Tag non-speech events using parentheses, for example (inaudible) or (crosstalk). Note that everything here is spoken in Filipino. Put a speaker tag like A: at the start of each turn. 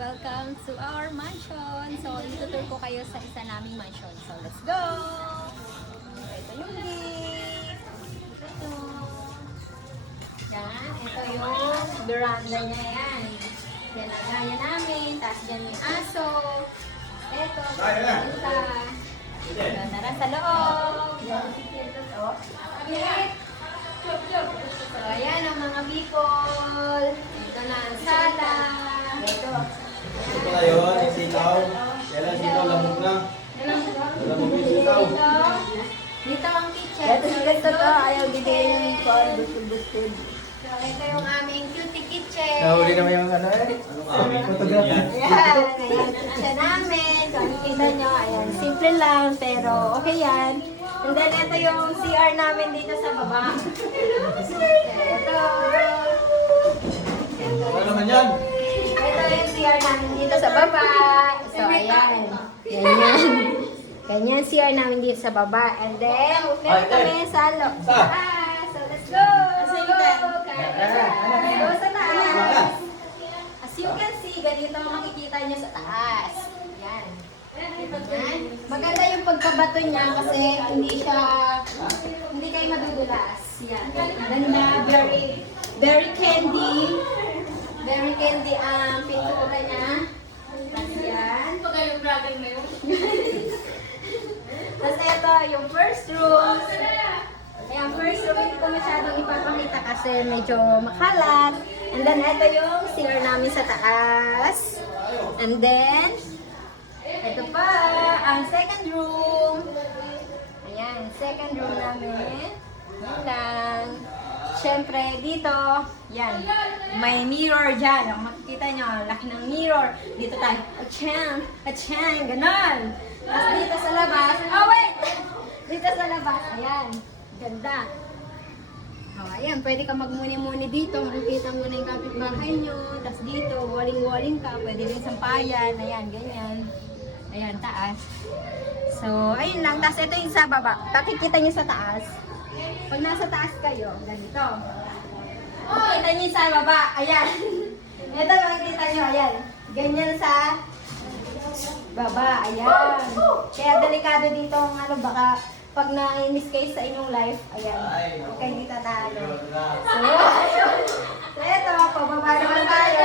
A: Welcome to our mansion. So, itutur ko kayo sa isa naming mansion. So, let's go! Ito yung gate. Ito. Yan, ito yung veranda niya yan. Yan ang gaya namin. Tapos dyan yung aso. Ito, papunta. So, tara sa loob. Yan si Kirtos. Oh, kapit. So, ayan ang mga people. Ito na ang sala. Dito. Dito ang kitchen.
B: Ito si to, ayaw bigay yung kon, bustud-bustud.
A: So, ito yung aming cutie kitchen.
C: Nahuli naman yung ano eh.
D: Anong aming
C: Photograph.
D: yan?
A: Ayan, ayan ang kitchen namin. So, nakikita nyo, ayan, simple lang, pero okay yan. And then, ito yung CR namin dito sa baba. Ito.
D: Ano naman yan?
A: Ito yung CR namin dito sa baba. So, ayan. Ganyan. Ganyan CR namin dito sa baba. And then, meron kami sa lo- sa taas. So, let's go! Let's go! Let's go sa taas. As you can see, ganito ang makikita nyo sa taas. Yan. Yan. Maganda yung pagkabato niya kasi hindi siya, hindi kayo madudulas. Yan. Maganda, very, very candy. Very candy ang pintura niya. Yan.
B: Ito kayo yung brother mo yun.
A: Tapos ito, yung first room. Ayan, first room, hindi ko masyadong ipapakita kasi medyo makalat. And then, ito yung CR namin sa taas. And then, ito pa, ang second room. Ayan, second room namin. Yan lang. Siyempre, dito, yan, may mirror dyan. Ang makikita nyo, laki ng mirror. Dito tayo, achan, achan, ganon. Tapos dito sa labas, oh wait! Dito sa labas, ayan, ganda. Oh, ayan, pwede ka magmuni-muni dito. Makikita mo na yung kapitbahay nyo. Tapos dito, walling-walling ka. Pwede rin sampayan. Ayan, ganyan. Ayan, taas. So, ayun lang. Tapos ito yung sa baba. Nakikita nyo sa taas. Pag nasa taas kayo, ganito. Makikita nyo sa baba. Ayan. (laughs) Ito, makikita nyo. Ayan. Ganyan sa baba. Ayan. Kaya delikado dito ang ano, baka pag na-miss kayo sa inyong life, ayan, huwag kayo dito talo. So, (laughs) so ito, pababa naman tayo.